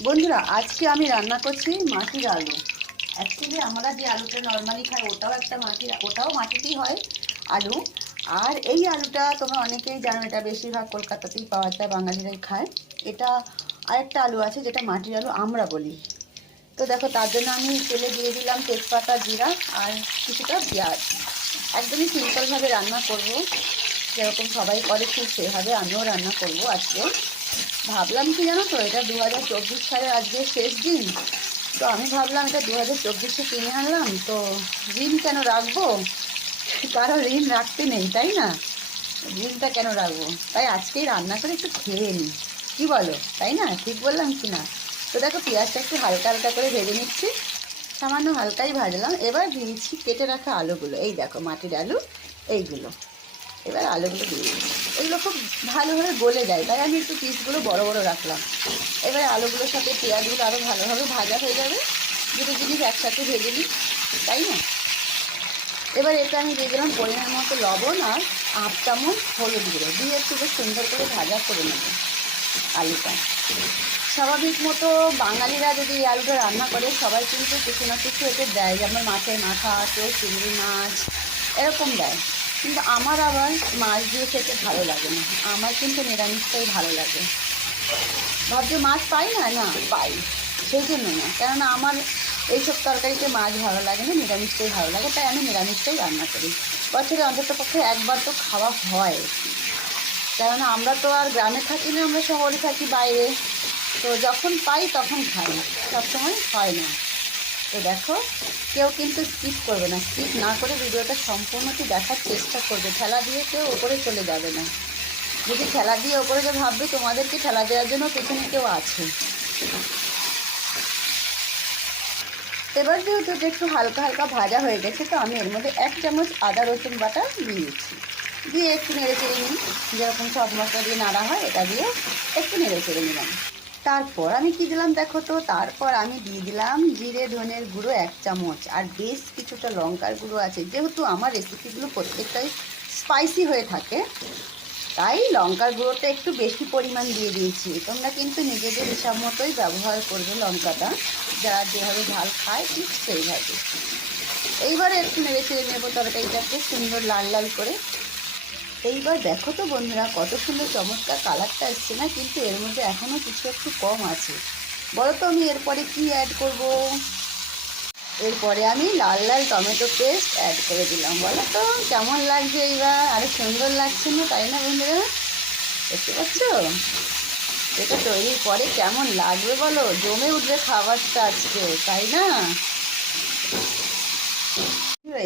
বন্ধুরা, আজকে আমি রান্না করছি মাটির আলু। অ্যাকচুয়ালি আমরা যে আলুটা নর্মালি খাই ওটাও মাটিতেই হয় আলু। আর এই আলুটা তোমরা অনেকেই জানো, এটা বেশিরভাগ কলকাতাতেই পাওয়া যায়, বাঙালিরাই খায়। এটা আরেকটা আলু আছে যেটা মাটির আলু আমরা বলি। তো দেখো, তার জন্য আমি তেলে দিয়ে দিলাম তেজপাতা, জিরা আর কিছুটা পেঁয়াজ। একদমই সিম্পলভাবে রান্না করব, যেরকম সবাই করে ঠিক সেভাবে আমিও রান্না করব আজকে। ভাবলাম কি জানো তো, এটা 2024 সালের আজকে শেষ দিন। তো আমি ভাবলাম এটা 2024-এ কিনে আনলাম, তো ঋণ কেন রাখবো? কারো ঋণ রাখতে নেই, তাই না? ঋণটা কেন রাখবো? তাই আজকেই রান্না করে একটু খেয়ে নিই, কী বলো? তাই না? ঠিক বললাম কি না? তো দেখো, পেঁয়াজটা একটু হালকা হালকা করে ভেজে নিচ্ছি, সামান্য হালকাই ভাজলাম। এবার দিয়েছি কেটে রাখা আলুগুলো। এই দেখো মাটির আলু এইগুলো। এবার আলুগুলো দিয়ে দিই। এগুলো খুব ভালোভাবে গলে যায়, তাই আমি একটু পিসগুলো বড় বড় রাখলাম। এবার আলুগুলোর সাথে পেঁয়াজগুলো আরও ভালোভাবে ভাজা হয়ে যাবে। দুটো জিনিস একসাথে ভেজে নিই, তাই না? এবার এটা আমি দিয়ে দিলাম পরিমাণ মতো লবণ আর 1/2 চামচ হলুদ গুঁড়ো দিয়ে একটু বেশ সুন্দর করে ভাজা করে নেব আলুটা। স্বাভাবিক মতো বাঙালিরা যদি এই আলুটা রান্না করে, সবাই কিন্তু কিছু না কিছু এতে দেয়, যেমন মাছের মাথা, কেউ চিংড়ি মাছ এরকম দেয়। কিন্তু আমার আবার মাছ দিয়ে খেতে ভালো লাগে না, আমার কিন্তু নিরামিষটাই ভালো লাগে। ভাবছি মাছ পাই না, না পাই, সেই জন্য না, কেননা আমার এইসব তরকারিতে মাছ ভালো লাগে না, নিরামিষটাই ভালো লাগে, তাই আমি নিরামিষটাই রান্না করি। বছরে অন্তত পক্ষে একবার তো খাওয়া হয়, কেননা আমরা তো আর গ্রামে থাকি না, আমরা শহরে থাকি বাইরে। তো যখন পাই তখন খাই, সবসময় হয় না। তো দেখো, কেউ কিন্তু স্কিপ করবে না, স্কিপ না করে ভিডিওটা সম্পূর্ণটি দেখার চেষ্টা করবে। ঠেলা দিয়ে কেউ ওপরে চলে যাবে না। যদি ঠেলা দিয়ে ওপরে যে ভাববে তোমাদেরকে ঠেলা দেওয়ার জন্য পেছনে কেউ আছে। এবার যেহেতু এটা একটু হালকা হালকা ভাজা হয়ে গেছে, তো আমি এর মধ্যে 1 চামচ আদা রসুন বাটা দিয়েছি। দিয়ে একটু নেড়ে চেড়ে নিই, যেরকম সব মশলা দিয়ে নাড়া হয় এটা দিয়ে একটু নেড়ে চেড়ে নিলাম। তারপর আমি কি দিলাম দেখো তো, তারপর আমি দিয়ে দিলাম জিরে ধনের গুঁড়ো 1 চামচ আর বেশ কিছুটা লঙ্কার গুঁড়ো আছে। যেহেতু আমার রেসিপিগুলো প্রত্যেকটাই স্পাইসি হয়ে থাকে, তাই লঙ্কার গুঁড়োটা একটু বেশি পরিমাণ দিয়ে দিয়েছি। তোমরা কিন্তু নিজেদের হিসাব মতোই ব্যবহার করবে লঙ্কাটা, যারা যেভাবে ঝাল খায় ঠিক সেইভাবে। এইবার একটু নেড়ে চেড়ে নেবো তরকারিটাকে সুন্দর লাল লাল করে। এইবার দেখো তো বন্ধুরা, কত সুন্দর চমৎকার কালারটা এসছে না? কিন্তু এর মধ্যে এখনও কিছু একটু কম আছে। বলো তো আমি এরপরে কি অ্যাড করব? এরপরে আমি লাল লাল টমেটো পেস্ট অ্যাড করে দিলাম। বলো তো কেমন লাগছে? এইবার আরও সুন্দর লাগছে না, তাই না বন্ধুরা? দেখতে পাচ্ছ এটা তৈরির পরে কেমন লাগবে বলো? জমে উঠবে খাবারটা আজকে, তাই না?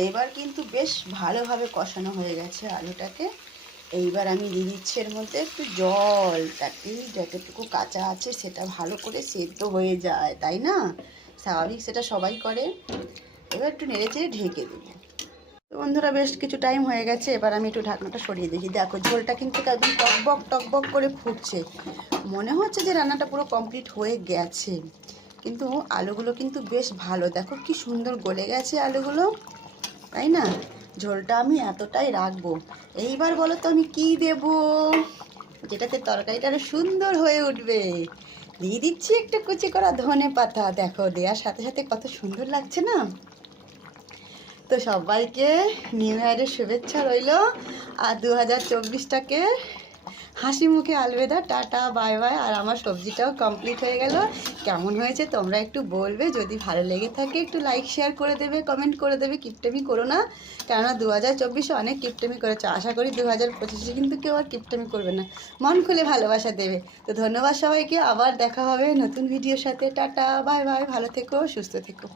এবার কিন্তু বেশ ভালোভাবে কষানো হয়ে গেছে আলুটাকে। এইবার আমি দিয়ে দিচ্ছি এর মধ্যে একটু জল, তাতে যতটুকু কাঁচা আছে সেটা ভালো করে সেদ্ধ হয়ে যায়, তাই না? স্বাভাবিক, সেটা সবাই করে। এবার একটু নেড়ে চেড়ে ঢেকে দেবো। তো বন্ধুরা, বেশ কিছু টাইম হয়ে গেছে, এবার আমি একটু ঢাকনাটা সরিয়ে দিয়েছি। দেখো ঝোলটা কিন্তু একদম টকবক টকবক করে ফুটছে। মনে হচ্ছে যে রান্নাটা পুরো কমপ্লিট হয়ে গেছে, কিন্তু আলুগুলো কিন্তু বেশ ভালো, দেখো কি সুন্দর গলে গেছে আলুগুলো, তাই না? ঝোলটা আমি এতটাই রাখবো। এইবার বলো তো আমি কি দেব, যেটাতে তরকারিটা আরো সুন্দর হয়ে উঠবে? দিয়ে দিচ্ছি একটা কুচি করা ধনে পাতা। দেখো দেওয়ার সাথে সাথে কত সুন্দর লাগছে না? তো সবাইকে নিউ ইয়ারের শুভেচ্ছা রইল, আর 2024টাকে হাসি মুখে আলবিদা, টাটা বাই বাই। আর আমার সবজিটাও কমপ্লিট হয়ে গেল। কেমন হয়েছে তোমরা একটু বলবে, যদি ভালো লেগে থাকে একটু লাইক শেয়ার করে দেবে, কমেন্ট করে দেবে। কিপটেমি করো না, কেননা 2024-এ অনেক কিপটেমি করেছে। আশা করি 2025-এ কিন্তু কেউ আর কিপটেমি করবে না, মন খুলে ভালোবাসা দেবে। তো ধন্যবাদ সবাইকে, আবার দেখা হবে নতুন ভিডিওর সাথে। টাটা বাই বাই, ভালো থেকো, সুস্থ থেকো।